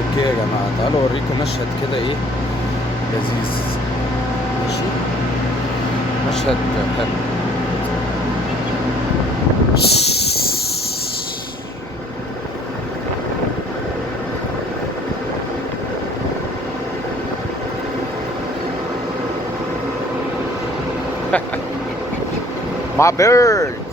اوكي يا جماعة، تعالوا اوريكم مشهد كده ايه لذيذ. ماشي، مشهد حلو. My bird.